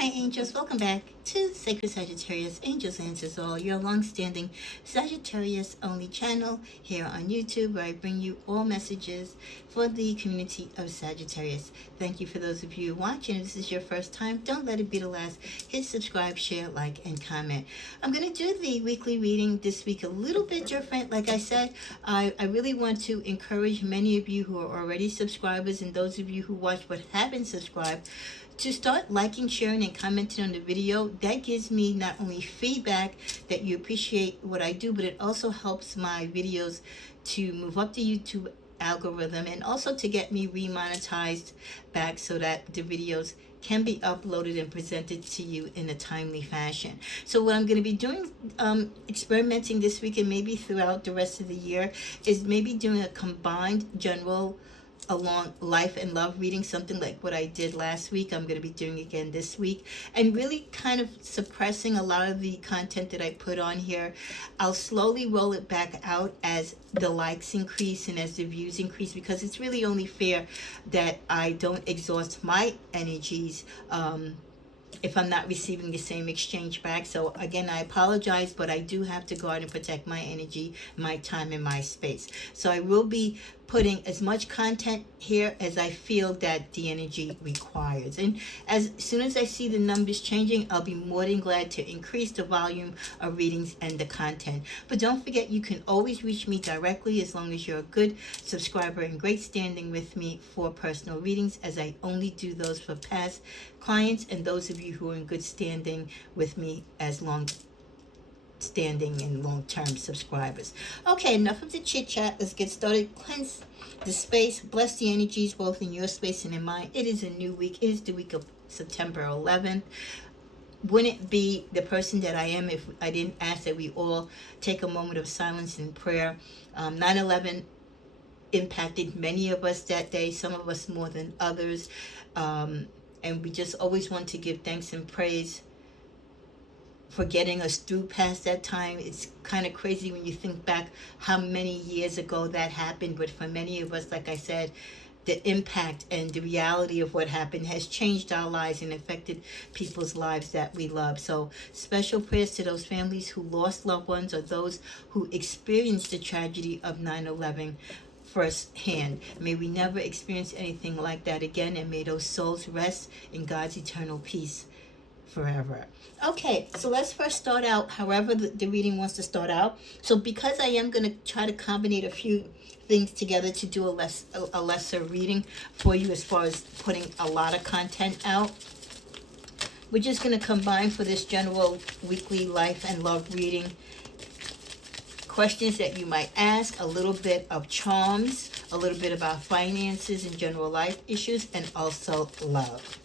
my angels, welcome back to Sacred Sagittarius Angels Answers All, your long-standing Sagittarius only channel here on YouTube, where I bring you all messages for the community of Sagittarius. Thank you for those of you watching. If this is your first time, don't let it be the last. Hit subscribe, share, like, and comment. I'm going to do the weekly reading this week a little bit different. Like I said, I really want to encourage many of you who are already subscribers and those of you who watch but haven't subscribed to start liking, sharing, and commenting on the video. That gives me not only feedback that you appreciate what I do, but it also helps my videos to move up the YouTube algorithm and also to get me remonetized back so that the videos can be uploaded and presented to you in a timely fashion. So what I'm going to be doing, experimenting this week and maybe throughout the rest of the year, is maybe doing a combined general along life and love reading, something like what I did last week. I'm going to be doing again this week, and really kind of suppressing a lot of the content that I put on here. I'll slowly roll it back out as the likes increase and as the views increase, because it's really only fair that I don't exhaust my energies if I'm not receiving the same exchange back. So again, I apologize, but I do have to guard and protect my energy, my time, and my space. So I will be putting as much content here as I feel that the energy requires. And as soon as I see the numbers changing, I'll be more than glad to increase the volume of readings and the content. But don't forget, you can always reach me directly as long as you're a good subscriber and great standing with me for personal readings, as I only do those for past clients and those of you who are in good standing with me as long-standing and long-term subscribers. Okay, enough of the chit-chat. Let's get started. Cleanse the space, bless the energies both in your space and in mine. It is a new week. It is the week of September 11th. Wouldn't be the person that I am if I didn't ask that we all take a moment of silence and prayer. 9/11 impacted many of us that day, some of us more than others. And we just always want to give thanks and praise for getting us through past that time. It's kind of crazy when you think back how many years ago that happened, but for many of us, like I said, the impact and the reality of what happened has changed our lives and affected people's lives that we love. So special prayers to those families who lost loved ones or those who experienced the tragedy of 9/11 firsthand. May we never experience anything like that again, and may those souls rest in God's eternal peace forever. Okay, so let's first start out however the reading wants to start out. So because I am going to try to combine a few things together to do a lesser reading for you, as far as putting a lot of content out, we're just going to combine for this general weekly life and love reading questions that you might ask, a little bit of charms, a little bit about finances and general life issues, and also love.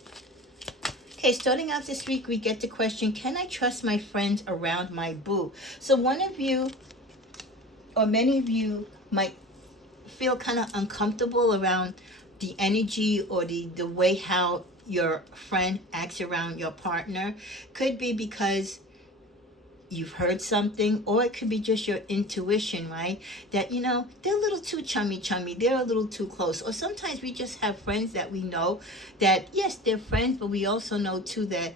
Okay, starting out this week, we get the question, can I trust my friends around my boo? So one of you, or many of you, might feel kind of uncomfortable around the energy or the way how your friend acts around your partner. Could be because you've heard something, or it could be just your intuition, right? That, you know, they're a little too chummy, they're a little too close. Or sometimes we just have friends that we know that, yes, they're friends, but we also know too that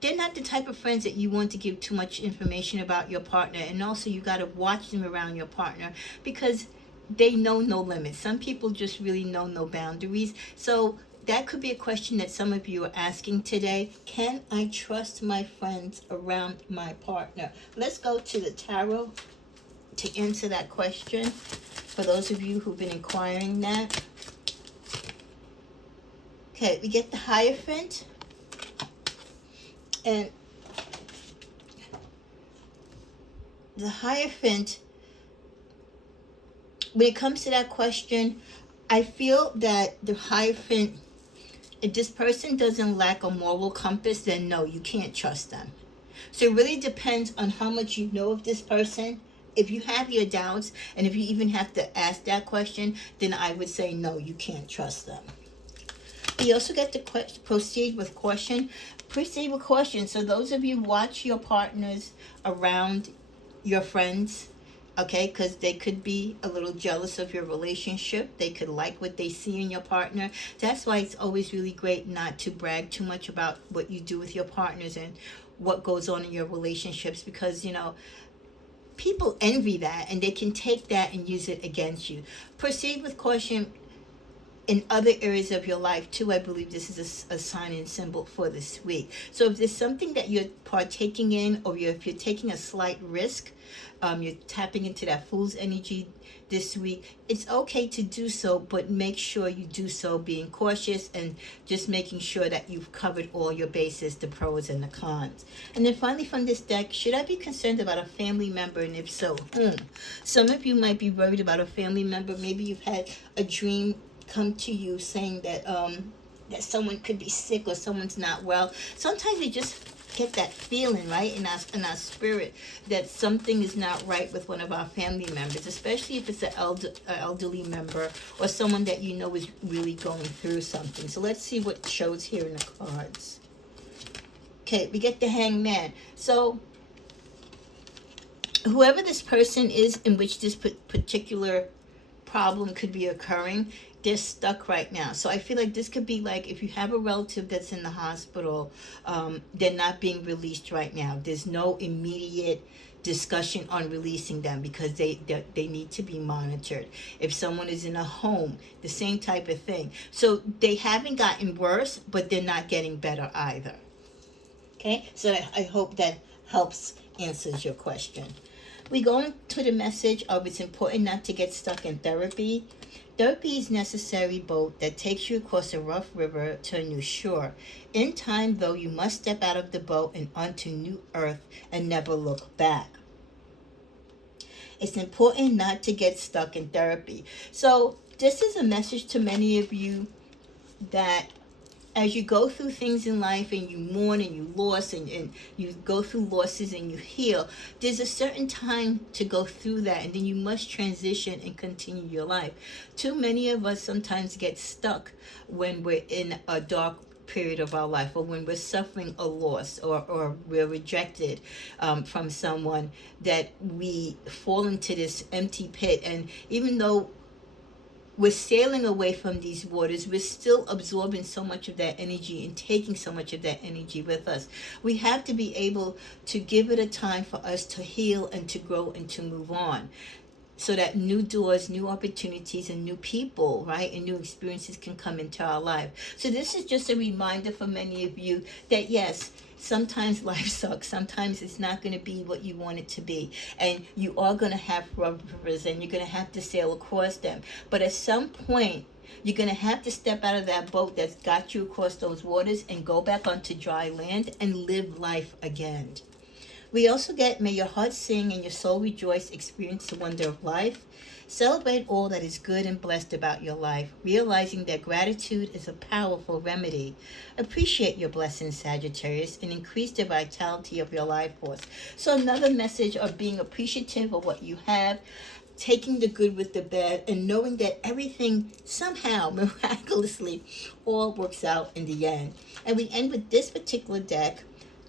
they're not the type of friends that you want to give too much information about your partner. And also you got to watch them around your partner, because they know no limits. Some people just really know no boundaries. So that could be a question that some of you are asking today. Can I trust my friends around my partner? Let's go to the tarot to answer that question, for those of you who've been inquiring that. Okay, we get the Hierophant. And the Hierophant, when it comes to that question, I feel that the Hierophant, if this person doesn't lack a moral compass, then no, you can't trust them. So it really depends on how much you know of this person. If you have your doubts, and if you even have to ask that question, then I would say no, you can't trust them. You also get to proceed with caution. Proceed with caution. So those of you watch your partners around your friends, okay? Because they could be a little jealous of your relationship. They could like what they see in your partner. That's why it's always really great not to brag too much about what you do with your partners and what goes on in your relationships, because people envy that and they can take that and use it against you. Proceed with caution in other areas of your life too. I believe this is a sign and symbol for this week. So if there's something that you're partaking in, or if you're taking a slight risk, you're tapping into that fool's energy this week, it's okay to do so, but make sure you do so being cautious and just making sure that you've covered all your bases, the pros and the cons. And then finally from this deck, should I be concerned about a family member, and if so, whom? Some of you might be worried about a family member. Maybe you've had a dream come to you saying that that someone could be sick or someone's not well. Sometimes we just get that feeling, right, in our spirit, that something is not right with one of our family members, especially if it's an elderly member or someone that you know is really going through something. So let's see what shows here in the cards. Okay, we get the Hangman. So whoever this person is in which this particular problem could be occurring, they're stuck right now. So I feel like this could be like if you have a relative that's in the hospital, they're not being released right now. There's no immediate discussion on releasing them because they need to be monitored. If someone is in a home, the same type of thing. So they haven't gotten worse, but they're not getting better either. Okay, so I hope that helps answers your question. We go into the message of it's important not to get stuck in therapy. Therapy is a necessary boat that takes you across a rough river to a new shore. In time, though, you must step out of the boat and onto new earth and never look back. It's important not to get stuck in therapy. So this is a message to many of you that as you go through things in life and you mourn and you lost and you go through losses and you heal, there's a certain time to go through that, and then you must transition and continue your life. Too many of us sometimes get stuck when we're in a dark period of our life, or when we're suffering a loss, or we're rejected from someone, that we fall into this empty pit. And even though we're sailing away from these waters, we're still absorbing so much of that energy and taking so much of that energy with us. We have to be able to give it a time for us to heal and to grow and to move on, so that new doors, new opportunities, and new people, right, and new experiences can come into our life. So this is just a reminder for many of you that yes, sometimes life sucks. Sometimes it's not going to be what you want it to be. And you are going to have rivers and you're going to have to sail across them. But at some point, you're going to have to step out of that boat that's got you across those waters and go back onto dry land and live life again. We also get, may your heart sing and your soul rejoice, experience the wonder of life. Celebrate all that is good and blessed about your life, realizing that gratitude is a powerful remedy. Appreciate your blessings, Sagittarius, and increase the vitality of your life force. So another message of being appreciative of what you have, taking the good with the bad, and knowing that everything somehow, miraculously, all works out in the end. And we end with this particular deck.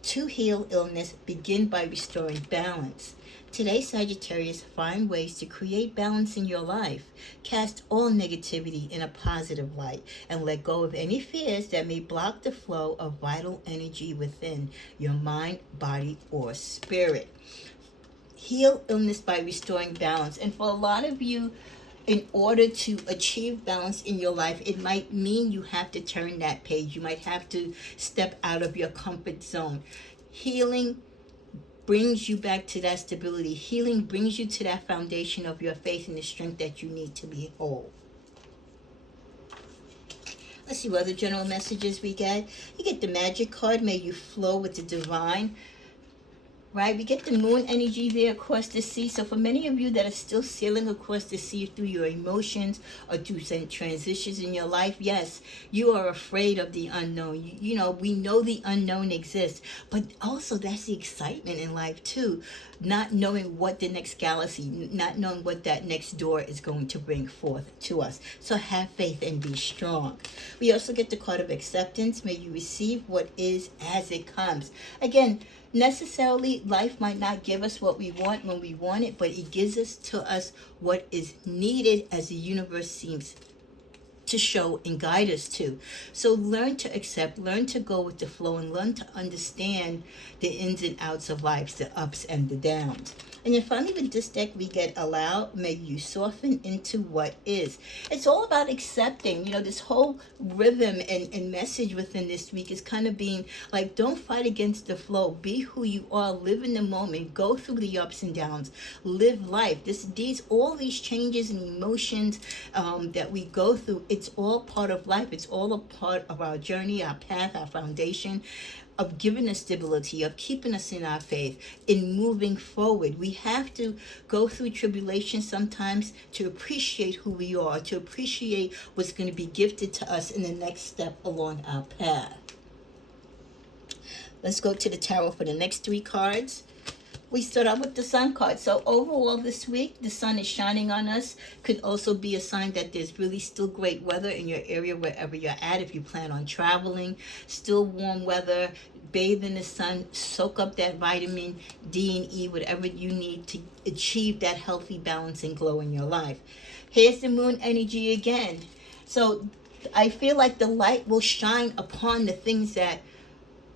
To heal illness, begin by restoring balance. Today, Sagittarius, find ways to create balance in your life. Cast all negativity in a positive light and let go of any fears that may block the flow of vital energy within your mind, body, or spirit. Heal illness by restoring balance. And for a lot of you, in order to achieve balance in your life, it might mean you have to turn that page. You might have to step out of your comfort zone. Healing brings you back to that stability. Healing brings you to that foundation of your faith and the strength that you need to be whole. Let's see what other general messages we get. You get the Magic card. May you flow with the divine. Right, we get the moon energy there across the sea. So for many of you that are still sailing across the sea through your emotions or through some transitions in your life, yes, you are afraid of the unknown. You know, we know the unknown exists, but also that's the excitement in life too. Not knowing what the next galaxy, not knowing what that next door is going to bring forth to us. So have faith and be strong. We also get the card of acceptance. May you receive what is as it comes. Again, necessarily life might not give us what we want when we want it, but it gives us to us what is needed as the universe seems to show and guide us to. So learn to accept, learn to go with the flow, and learn to understand the ins and outs of life, the ups and the downs. And then finally with this deck, we get allow, may you soften into what is. It's all about accepting. This whole rhythm and message within this week is kind of being like, don't fight against the flow. Be who you are. Live in the moment. Go through the ups and downs. Live life. All these changes and emotions that we go through, it's all part of life. It's all a part of our journey, our path, our foundation, of giving us stability, of keeping us in our faith, in moving forward. We have to go through tribulation sometimes to appreciate who we are, to appreciate what's going to be gifted to us in the next step along our path. Let's go to the tarot for the next 3 cards. We start out with the sun card. So overall this week, the sun is shining on us. Could also be a sign that there's really still great weather in your area, wherever you're at. If you plan on traveling, still warm weather, bathe in the sun, soak up that vitamin D and E, whatever you need to achieve that healthy balance and glow in your life. Here's the moon energy again. So I feel like the light will shine upon the things that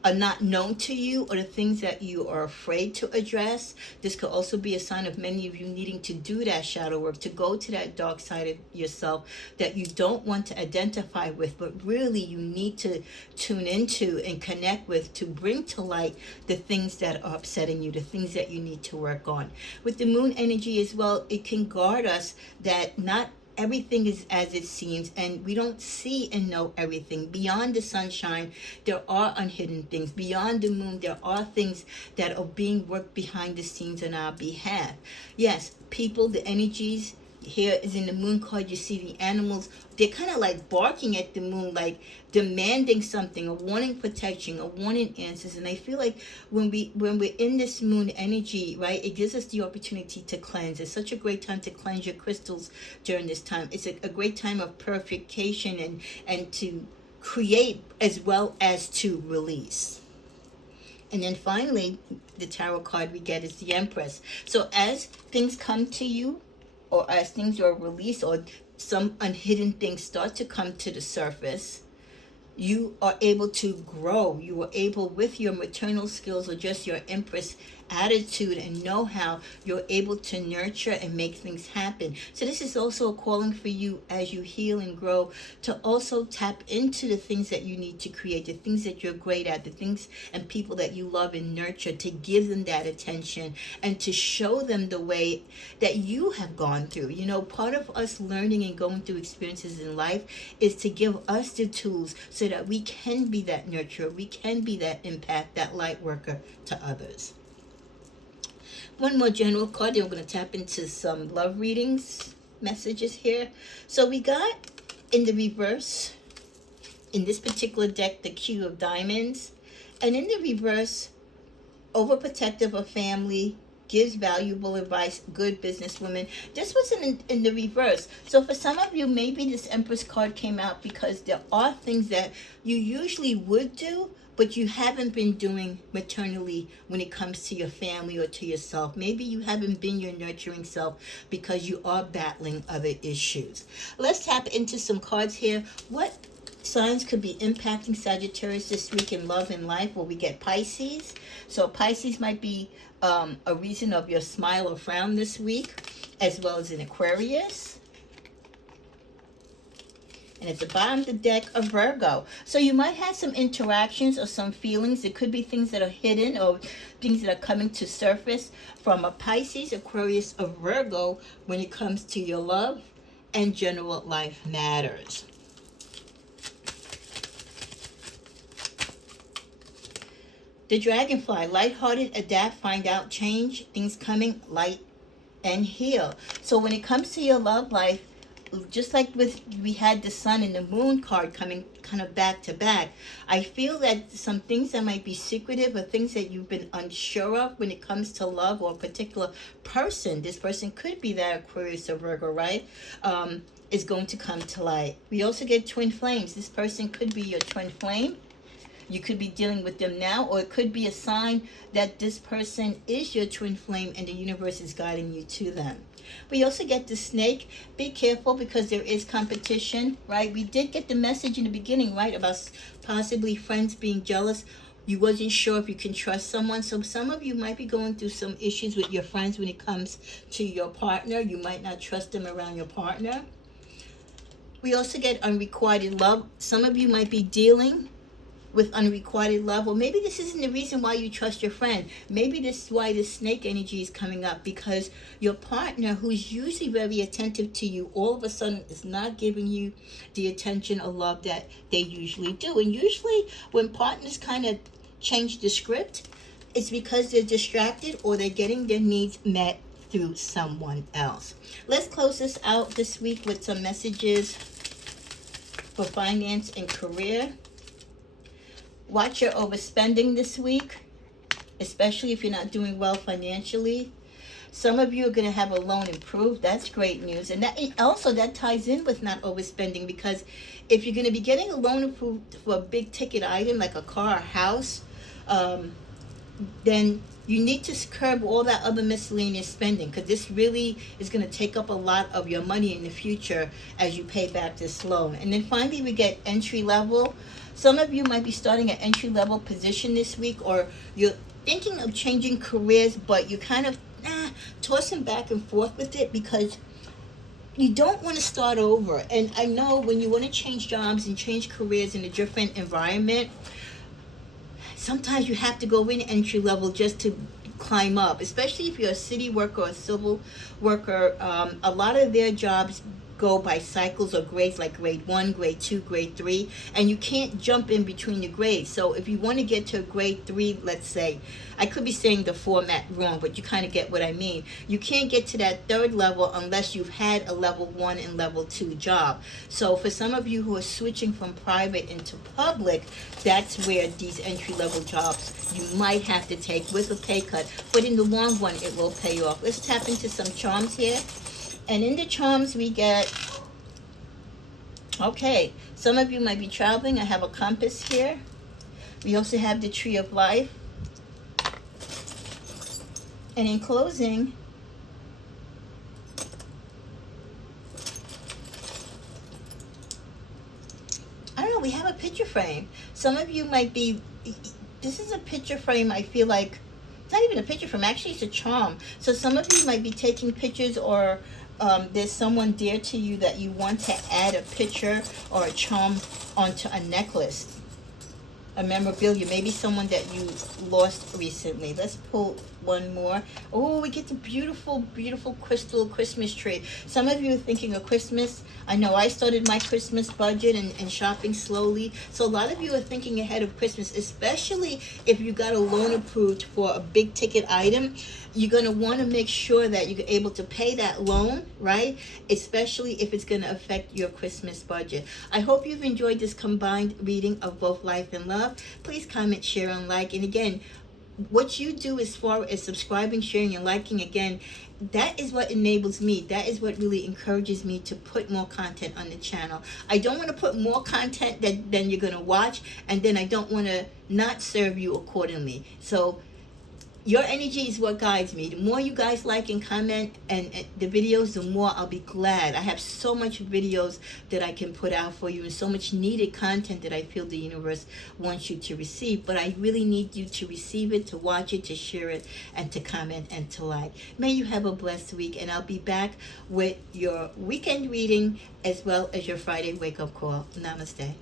are not known to you, or the things that you are afraid to address. This could also be a sign of many of you needing to do that shadow work, to go to that dark side of yourself that you don't want to identify with, but really you need to tune into and connect with, to bring to light the things that are upsetting you, the things that you need to work on. With the moon energy as well, it can guard us that not everything is as it seems, and we don't see and know everything. Beyond the sunshine, there are unhidden things. Beyond the moon, there are things that are being worked behind the scenes on our behalf. Yes, people, the energies, here is in the moon card, you see the animals, they're kind of like barking at the moon, like demanding something, or wanting protection, or wanting answers. And I feel like when we're in this moon energy, right, it gives us the opportunity to cleanse. It's such a great time to cleanse your crystals during this time. It's a great time of purification and to create as well as to release. And then finally, the tarot card we get is the Empress. So as things come to you, or as things are released, or some unhidden things start to come to the surface, you are able to grow. You are able, with your maternal skills or just your Empress attitude and know-how, you're able to nurture and make things happen. So this is also a calling for you as you heal and grow, to also tap into the things that you need to create, the things that you're great at, the things and people that you love and nurture, to give them that attention and to show them the way that you have gone through. Part of us learning and going through experiences in life is to give us the tools so that we can be that nurturer, we can be that impact, that light worker to others. One more general card, then we're going to tap into some love readings, messages here. So we got in the reverse, in this particular deck, the Q of Diamonds. And in the reverse, overprotective of family, gives valuable advice, good businesswoman. This was in the reverse. So for some of you, maybe this Empress card came out because there are things that you usually would do, but you haven't been doing maternally when it comes to your family or to yourself. Maybe you haven't been your nurturing self because you are battling other issues. Let's tap into some cards here. What signs could be impacting Sagittarius this week in love and life? Well, we get Pisces. So Pisces might be a reason of your smile or frown this week, as well as an Aquarius. And at the bottom of the deck, a Virgo. So you might have some interactions or some feelings. It could be things that are hidden or things that are coming to surface from a Pisces, Aquarius, or Virgo when it comes to your love and general life matters. The Dragonfly, lighthearted, adapt, find out, change, things coming, light, and heal. So when it comes to your love life, just like we had the Sun and the Moon card coming kind of back to back, I feel that some things that might be secretive or things that you've been unsure of when it comes to love or a particular person, this person could be that Aquarius or Virgo, right? Is going to come to light. We also get twin flames. This person could be your twin flame. You could be dealing with them now, or it could be a sign that this person is your twin flame and the universe is guiding you to them. We also get the snake. Be careful because there is competition, right? We did get the message in the beginning, right, about possibly friends being jealous. You wasn't sure if you can trust someone. So some of you might be going through some issues with your friends when it comes to your partner. You might not trust them around your partner. We also get unrequited love. Some of you might be dealing with unrequited love, or maybe this isn't the reason why you trust your friend. Maybe this is why the snake energy is coming up, because your partner, who's usually very attentive to you, all of a sudden is not giving you the attention or love that they usually do. And usually when partners kind of change the script, it's because they're distracted or they're getting their needs met through someone else. Let's close this out this week with some messages for finance and career. Watch your overspending this week, especially if you're not doing well financially. Some of you are going to have a loan approved. That's great news. And that ties in with not overspending, because if you're going to be getting a loan approved for a big ticket item like a car or house, then you need to curb all that other miscellaneous spending, because this really is going to take up a lot of your money in the future as you pay back this loan. And then finally, we get entry level. Some of you might be starting an entry level position this week, or you're thinking of changing careers, but you kind of tossing back and forth with it because you don't want to start over. And I know when you want to change jobs and change careers in a different environment, sometimes you have to go in entry level just to climb up, especially if you're a city worker or a civil worker. A lot of their jobs go by cycles or grades, like grade 1, grade 2, grade 3, and you can't jump in between the grades. So if you want to get to grade 3, let's say, I could be saying the format wrong, but you kind of get what I mean. You can't get to that third level unless you've had a level 1 and level 2 job. So for some of you who are switching from private into public, that's where these entry level jobs you might have to take with a pay cut, but in the long run it will pay off. Let's tap into some charms here. And in the charms we get, okay, some of you might be traveling. I have a compass here. We also have the tree of life. And in closing, I don't know, we have a picture frame. Some of you might be, this is a picture frame. I feel like it's not even a picture frame, actually it's a charm. So some of you might be taking pictures, or there's someone dear to you that you want to add a picture or a charm onto a necklace, a memorabilia, maybe someone that you lost recently. Let's pull one more. Oh, we get the beautiful, beautiful crystal Christmas tree. Some of you are thinking of Christmas. I know I started my Christmas budget and shopping slowly. So a lot of you are thinking ahead of Christmas, especially if you got a loan approved for a big ticket item. You're going to want to make sure that you're able to pay that loan, right? Especially if it's going to affect your Christmas budget. I hope you've enjoyed this combined reading of both life and love. Please comment, share, and like. And again, what you do as far as subscribing, sharing, and liking, again, that is what enables me. That is what really encourages me to put more content on the channel. I don't want to put more content than you're going to watch, and then I don't want to not serve you accordingly. So your energy is what guides me. The more you guys like and comment and the videos, the more I'll be glad. I have so much videos that I can put out for you, and so much needed content that I feel the universe wants you to receive. But I really need you to receive it, to watch it, to share it, and to comment and to like. May you have a blessed week, and I'll be back with your weekend reading as well as your Friday wake-up call. Namaste.